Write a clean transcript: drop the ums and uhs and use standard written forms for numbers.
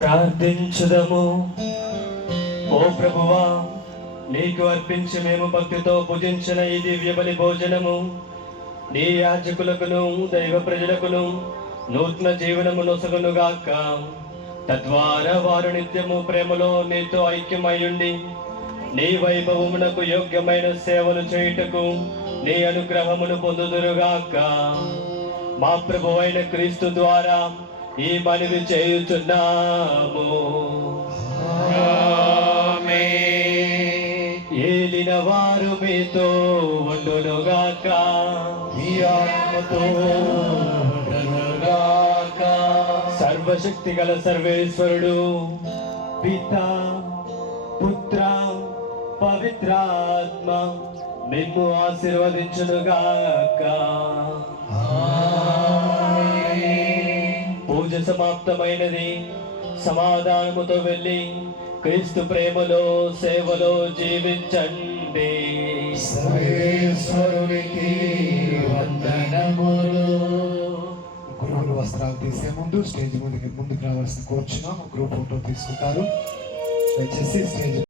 ప్రార్థించుదము. ఓ ప్రభువా, నీకు అర్పించి మేము భక్తితో పూజించిన ఈ దివ్య బలి భోజనము నీ యాజకులకును దైవ ప్రజలకును నూతన జీవనము నొసగునుగాక. తద్వారా వారు నిత్యము ప్రేమలో నీతో ఐక్యమయ్యుండి నీ వైభవమునకు యోగ్యమైన సేవలు చేయుటకు నీ అనుగ్రహమును పొందుదురుగాక. మా ప్రభువైన క్రీస్తు ద్వారా ఈ మనవి చేయుచున్నాము. ఏలిన వారు మీతో ఉండునుగాక, మీ ఆత్మతో ఉండునుగాక. సర్వశక్తి గల సర్వేశ్వరుడు పితా పుత్ర పవిత్రాత్మ మిమ్ము ఆశీర్వదించునుగాక. పూజ సమాప్తమైనది. సమాధానముతో వెళ్ళి క్రీస్తు ప్రేమలో సేవలో జీవించండి. సర్వేశ్వరునికి వందనములు. గురువులు వస్త్రాలు తీసే ముందు స్టేజ్ ముందుకు రావాల్సిన కోరుచున్నాం. గ్రూప్ ఫోటో తీసుకుంటారు. దయచేసి స్టేజ్